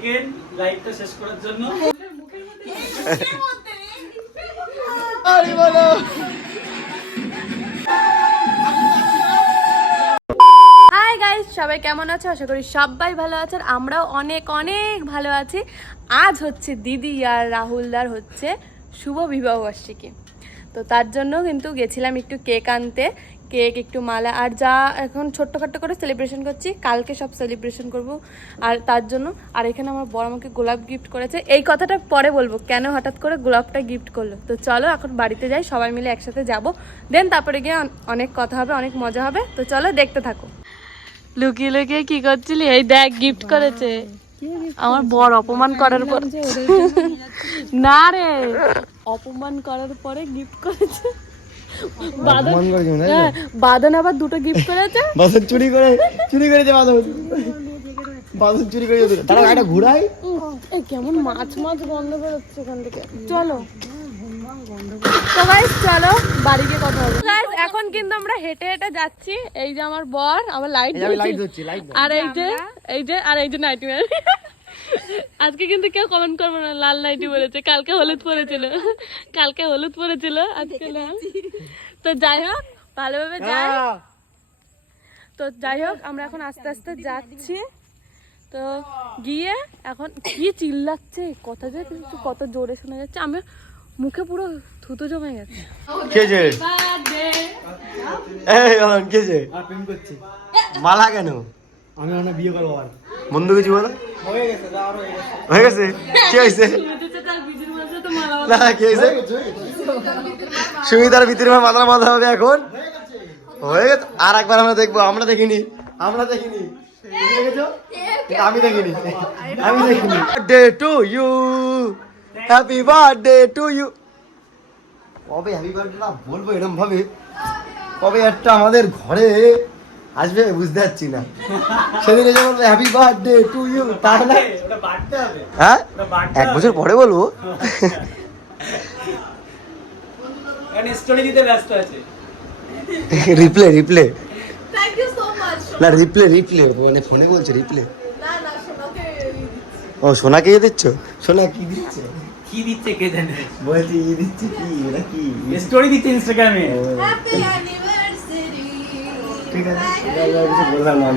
Second লাইভটা শেষ করার জন্য। আরে বলো হাই গাইস, সবাই কেমন আছো? আশা করি সবাই ভালো আছেন। আমরাও অনেক অনেক ভালো আছি। আজ হচ্ছে দিদি আর রাহুলদার হচ্ছে শুভ বিবাহবার্ষিকী, তো তার জন্য কিন্তু গেছিলাম একটু কেক আনতে, কেক একটু মালা আর যা এখন ছোট্টখাট্টো করে সেলিব্রেশন করছি, কালকে সব সেলিব্রেশন করব। আর তার জন্য আর এখানে আমার বড় আমাকে গোলাপ গিফট করেছে। এই কথাটা পরে বলবো কেন হঠাৎ করে গোলাপটা গিফট করলো। তো চলো এখন বাড়িতে যাই, সবাই মিলে একসাথে যাব, দেন তারপরে গিয়ে অনেক কথা হবে, অনেক মজা হবে। তো চলো দেখতে থাকো। লুকিয়ে লুকিয়ে কি করছিলি? এই দেখ গিফট করেছে আমার বর অপমান করার পর। না রে, অপমান করার পরে গিফট করেছে। বাদন আবার দুটো গিফট করেছে। বাদন চুরি করেছে বাদন চুরি করেছে। তারা একটা ঘুরাই কেমন মাছ মাছ গন্ধ বেরোচ্ছে এখান থেকে। চলো তো গাইস, চলো বাড়ি গিয়ে কথা হবে। গাইস এখন কিন্তু আমরা হেঁটে হেঁটে যাচ্ছি। এই যে আমার বর, আমার লাইট ধরছি আর এই যে নাইটি ম্যান। আজকে কিন্তু কেউ কমেন্ট করবে না লাল নাইটি পরেছে, কালকে হলুদ পরেছিল, আজকে লাল। তো যাই হোক, ভালোভাবে যাই। তো যাই হোক, আমরা এখন আস্তে আস্তে যাচ্ছি। তো গিয়ে এখন কি চিল্লাচ্ছে কথা, যে কিন্তু কত জোরে শোনা যাচ্ছে, আমি মুখে পুরো থুতু জমে গেছে। মালা কেন? আমি অনেক বিয়ে করবো আর বন্ধু কিছু বলো। হয়ে গেছে কি হয়েছে? না কি হয়েছে? সুমিতার ভিতরে মাথা মাথা হবে এখন। হয়ে গেছে। আর একবার আমরা দেখবো। আমরা দেখিনি আমি দেখিনি। Birthday to you, happy birthday to you. কবে হ্যাপি বার্থডে না বলবো এরকম ভাবে, কবে একটা আমাদের ঘরে আসবে বুঝতে পারছি না। সেদিন এসে বলবো হ্যাপি বার্থডে টু ইউ, তাহলে হ্যাঁ 1 বছর পরে বলবো। স্টোরি দিতে ব্যস্ত আছে। Reply thank you so much. না রিপ্লে মানে ফোনে বলছে রিপ্লে। না সোনাকে ও সোনাকে দিচ্ছ? সোনা কি দিচ্ছে কে জানে? বলছি দিচ্ছে কি ওরা কি স্টোরি দিচ্ছে ইনস্টাগ্রামে। Happy anniversary. ঠিক আছে বললাম নাম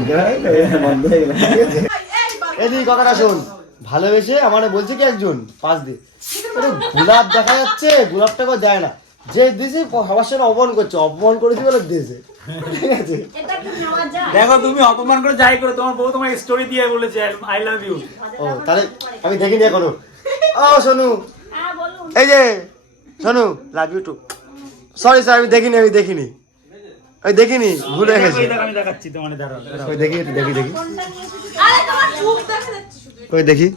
এদিকে কথাটা শোন। ভালোবেসে আমার বলছে কি একজন পাশ দিয়ে গোলাপ দেখা যাচ্ছে, গোলাপটাকে দেয় না, যে দিয়েছে সবার সামনে অপমান করেছি বলে দিয়েছে। ঠিক আছে দেখো, তুমি অপমান করে যাই করে তোমার বউ তোমার স্টোরি দিয়ে বলেছে আই লাভ ইউ। ও তাহলে আমি দেখিনি এখনো। ও সোনু, এই যে Sonu love you too. Sorry sir, আমি দেখিনি ভুল হয়ে গেছে। আমি দেখাচ্ছি তোমার, দাঁড়াও ওই দেখি আরে তোমার মুখ দেখা যাচ্ছে শুধু। ওই দেখি।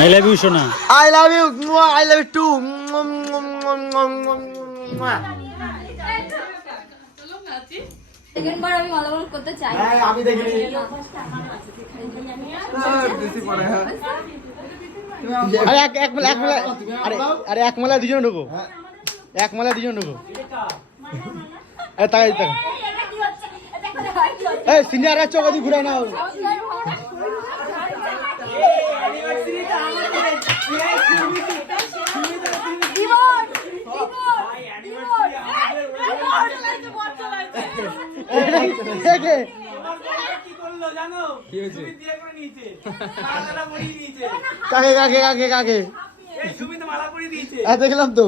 আই লাভ ইউ সোনা। I love you too. সেকেন্ডবার আমি মালামাল করতে চাই। আমি দেখিনি। আরে এক মালা দুজন ঢুকো, আরে তাই এই সিনিয়র চোখ ওদিকে ঘুরে নাও। কাকে দেখলাম তো।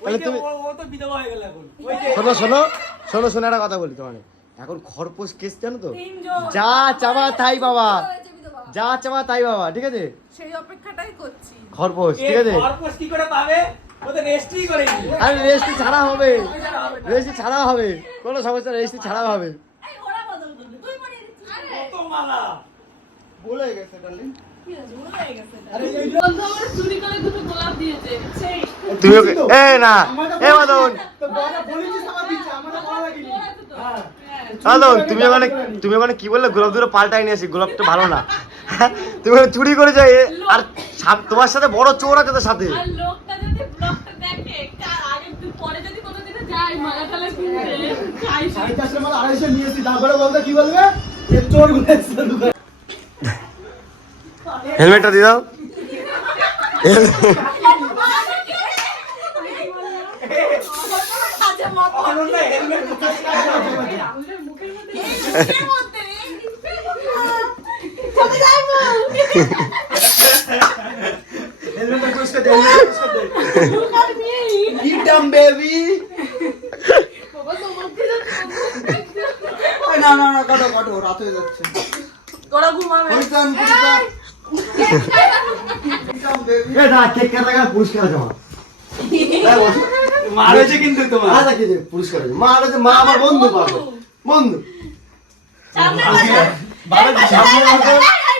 তাহলে তুমি শোনো একটা কথা বলি তোমার। এখন খরপোশ কেস জানো তো, যা চাবা তাই বাবা, ঠিক আছে? সেই অপেক্ষাটাই করছি। খরপোশ ঠিক আছে। খরপোশ কি করে পাবে? ওদের রেজিস্ট্রি করেনি। আরে রেজিস্ট্রি ছাড়া হবে, কোনো সমস্যা, রেজিস্ট্রি ছাড়া হবে। এই ওরা বদল করবে, তুই পরিয়ে দিচ্ছিস। আরে কত মালা বলে গেছে ডার্লিং। কি হয়েছে? ভুল হয়ে গেছে। বন্ধু আমার চুরি করে দুটো গোলাপ দিয়েছে। সেই তুমি না মাদন, তুমি ওখানে কি বললে? গোলাপ দুটো পাল্টাই নিয়ে আসি, গোলাপটা ভালো না। তুমি চুরি করে যাই, আর তোমার সাথে বড় চোর আছে তোর সাথে। আর লোকটা যদি ব্লগটা দেখে, আগে পরে যদি কোনোদিন যায় মালা টালা কিনতে, খাই। নিয়ে এসি, তারপরে বলতে কি বলবে? হেলমেটটা দিয়ে দাও। তোরা ঘুমাবে পুরস্কার জমা মার হয়েছে কিন্তু তোমার পুরস্কার মা হচ্ছে, মা আমার বন্ধু পাবে, বন্ধু।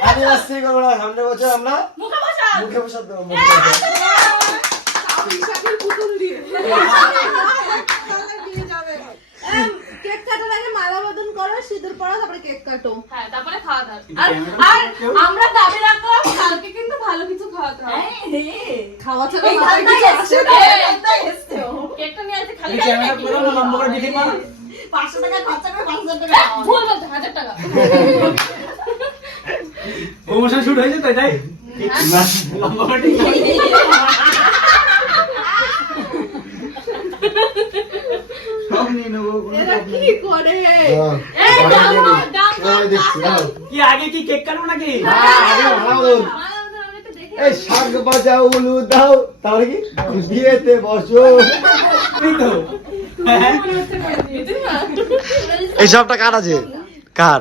আমি আসছি সামনের বছর আমরা মুখে বসার দেবো। কেক কাটার আগে মালা বদন করো, সিঁদুর পরো, তারপরে কেক কাটো। হ্যাঁ তারপরে খাওয়া দাওয়া আর আমরা দাবি রাখলাম কালকে কিন্তু ভালো কিছু খাওয়াতে হবে খাওয়া ছাড়া এই মাথায় ঠান্ডায় কিছু এসছে আসছে না। কেকটা নিয়ে আসতে খালি ক্যামেরা পুরো না লম্বা করে দিকে মার 500 টাকা খরচা করে 5000 টাকা ভুল বলতে 1000 টাকা প্রমোশন শুট হয়েছে তো এটাই লম্বা করে দিকে সব নিয়ে নেবো এরা কি করে? কি আগে কি কেক কাটবো নাকি এই শাক বাজাও উলু দাও, তাহলে কি বিয়েতে বসো। এই তো এই সবটা কার আছে? কার?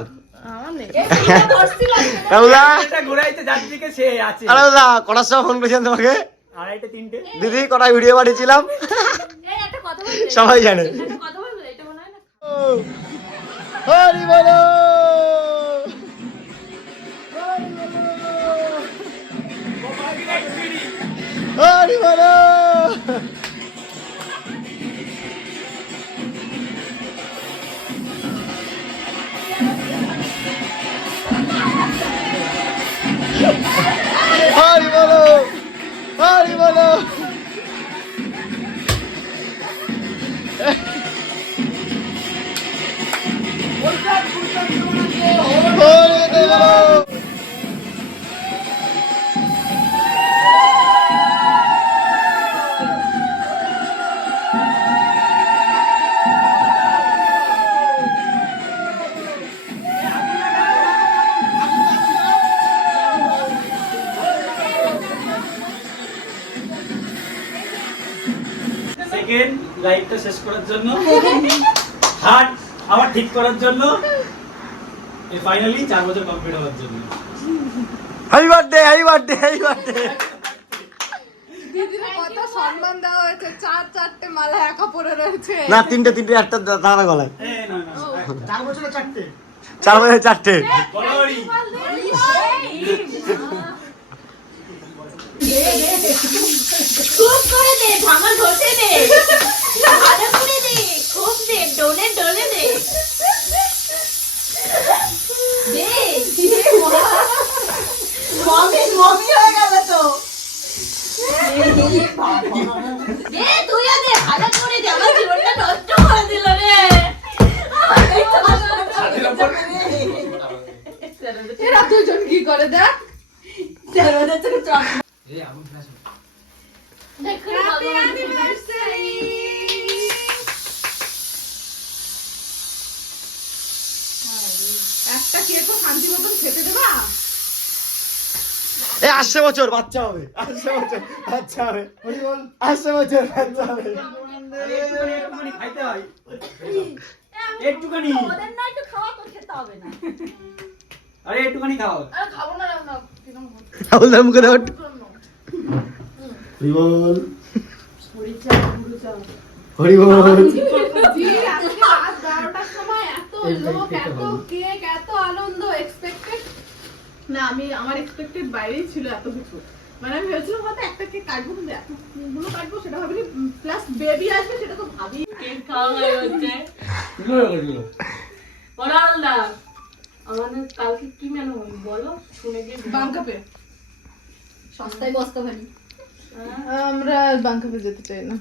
এটা ঘুরাইতে যার দিকে সে আছে আরে দাদা কটার সময় ফোন করেছিলাম তোমাকে? আড়াইটে তিনটে দিদি কটায় ভিডিও পাঠিয়েছিলাম এই একটা কথা বলতে সবাই জানে। একটা কথা বলতে এটা মনে হয় না হরি বলো, হরি বলো। হরি বলো, হরি বলো। হরি বলো। সেকেন্ড লাইফটা শেষ করার জন্য হার্ট আবার ঠিক করার জন্য ফাইনালি 4 বছর কমপ্লিট হওয়ার জন্য happy birthday, happy birthday, happy birthday. দিদির কত সম্মান দেওয়া হয়েছে, 4-4টে মালা একা পরে রয়েছে। না তিনটে একটা দাঁড়া গলায়, এ না না 4 বছরে 4টে 4 বছর 4টে। বলরি খুব করে দে ধামাল ঘষে দে ভালো করে দে খুব দে ডোলে ডোলে দে দে মমি মমি হয়ে গেল তো দে তুইও দে ভালো করে দে আমার জীবনটা নষ্ট করে দিল রে এরা দুজন কি করে দেখ? Happy anniversary! একটা কেকও শান্তি মতন খেতে দেবা? এই 80 বছর বাচ্চা হবে, 80 বছর বাচ্চা হবে, 80 বছর বাচ্চা হবে। একটুখানি খাইতে হয় একটুখানি ওদের না একটু খাওয়া তো খেতে হবে না আরে একটুখানি খাও আর খাবো না রান্না কিরকম রাহুল দাম করে ওঠ। হরি বল, হরি বল। জি, আজকে রাত 12টার সময় এত লোক, এত কেক, এত আনন্দ এক্সপেক্টেড না, আমার এক্সপেক্টেড বাইরেই ছিল এত কিছু। মানে আমি ভেবেছিলাম হয়তো একটা কেক কাটবো, কিন্তু এতগুলো কাটবো সেটা ভাবিনি, প্লাস বেবি আসবে সেটা তো ভাবি। কেক খাওয়া হয়ে হচ্ছে পড়ালদা আমাদের কালকে কি মেনু হবে বলো শুনে গিয়ে বাংকাপে সস্তায় বস্তা ভানি আমরা বাংকাপে যেতে চাই না।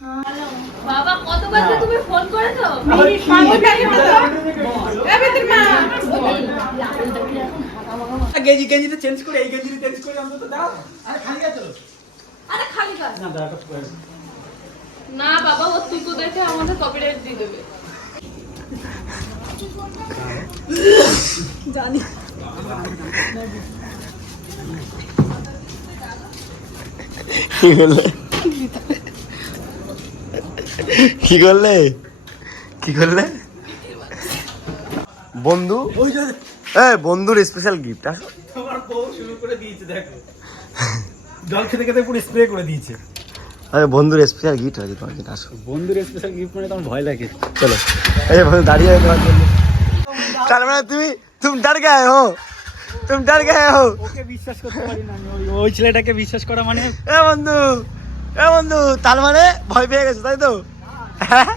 বাবা কতবার যে তুমি ফোন করেছো? গেঞ্জিতে চেঞ্জ করে এই গেঞ্জিতে চেঞ্জ করে অন্তত দাও। আরে খালি গা চলো। আরে খালি কাজ না দাঁড়াটা করে। না বাবা, ও তুকু দেখে আমাদের কপিরাইট দিয়ে দেবে। জানি কি করলে বন্ধু? ওই যে বন্ধুর স্পেশাল গিফট। আসো, তোমার বউ শুরু করে দিয়েছে দেখো। জল খেতে খেতে পুরো স্প্রে করে দিয়েছে। আরে বন্ধুর স্পেশাল গিফট আছে তোমার জন্য। আসো, বন্ধুর স্পেশাল গিফট মানে তোমার ভয় লাগে। চলো। এই বন্ধু দাঁড়িয়ে আছে তোমার জন্য। তার মানে তুম ডর গয়ে হো, তুম ডর গয়ে হো। ওকে বিশ্বাস করতে পারি না আমি। ওই ছেলেটাকে বিশ্বাস করা মানে এ বন্ধু তার মানে ভয় পেয়ে গেছো তাই তো? হ্যাঁ?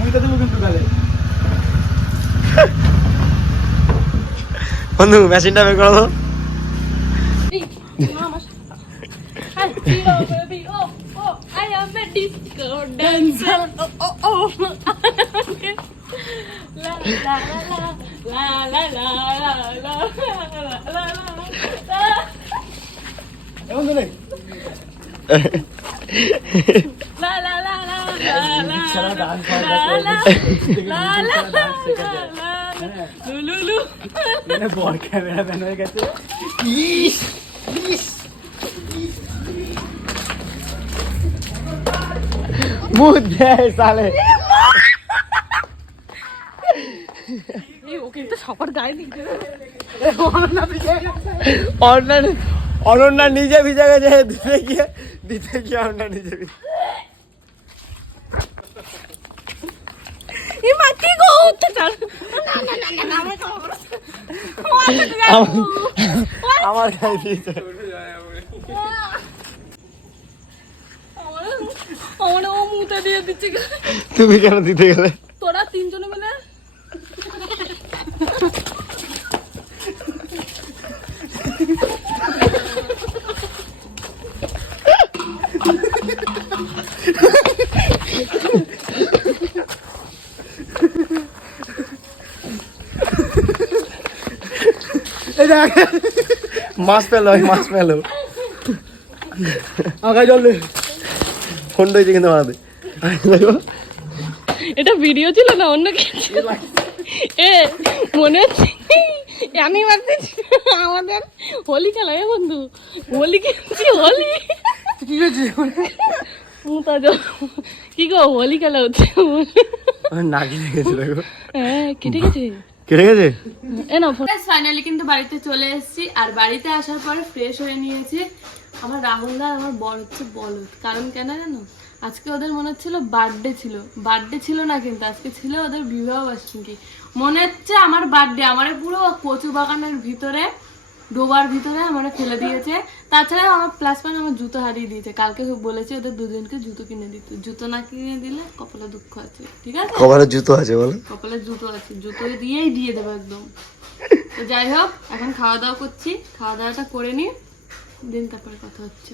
আমি তো দেবো কিন্তু গালে। বন্ধু মেশিনটা বের করো তো। I am a disco dancer. Oh. La la la la la la la la. এমন তো নেই। La la la la la সারা গান লুলুলু। মানে বড় ক্যামেরা ম্যান হয়ে গেছে। মুখ দেয় সালে। ও কিন্তু সবার গায়ে দিতে অনন্যা নিজে ভিজে গেছে, দিতে গিয়ে অনন্যা নিজে ভিজে। আমার গায়ে দিয়েছে। আমার ও মুতে দিয়ে দিচ্ছে। তুমি কেন দিতে গেলে? তোরা তিনজনে মিলে মাছ পেলো। আগে জল দে। ফোন রয়েছে কিন্তু আমাদের। এটা ভিডিও ছিল না অন্য কিছু। মনে হচ্ছে আমি ভাবতেছি আমাদের হোলি খেলা। বন্ধু হোলি খেলছি। হোলি কি হয়েছে? কি গো হোলি খেলা হচ্ছে? না কেটে গেছে দেখো। হ্যাঁ কেটে গেছে। ফাইনালি কিন্তু বাড়িতে চলে এসেছি। আর বাড়িতে আসার পরে ফ্রেশ হয়ে নিয়েছি। আমার রাহুল দা আমার বর হচ্ছে বলদ। কারণ কেন জানো? আজকে ওদের মনে হচ্ছিল বার্থডে ছিল না, কিন্তু আজকে ছিল ওদের বিবাহ বার্ষিকী। মনে হচ্ছে আমার বার্থডে। আমার পুরো কচু বাগানের ভিতরে ডোবার ভিতরে আমার ফেলে দিয়েছে। তাছাড়া আমার প্লাস পয়েন্ট আমার জুতো হারিয়ে দিয়েছে। কালকে বলেছে ওদের দুজনকে জুতো কিনে দিতে। জুতো না কিনে দিলে কপালে দুঃখ আছে। ঠিক আছে, কপালে জুতো আছে বলো? কপালে জুতো আছে, জুতো দিয়েই দিয়ে দেবো একদম। তো যাই হোক, এখন খাওয়া দাওয়া করছি। খাওয়া দাওয়াটা করে নিয়ে দিন তারপরে কথা হচ্ছে।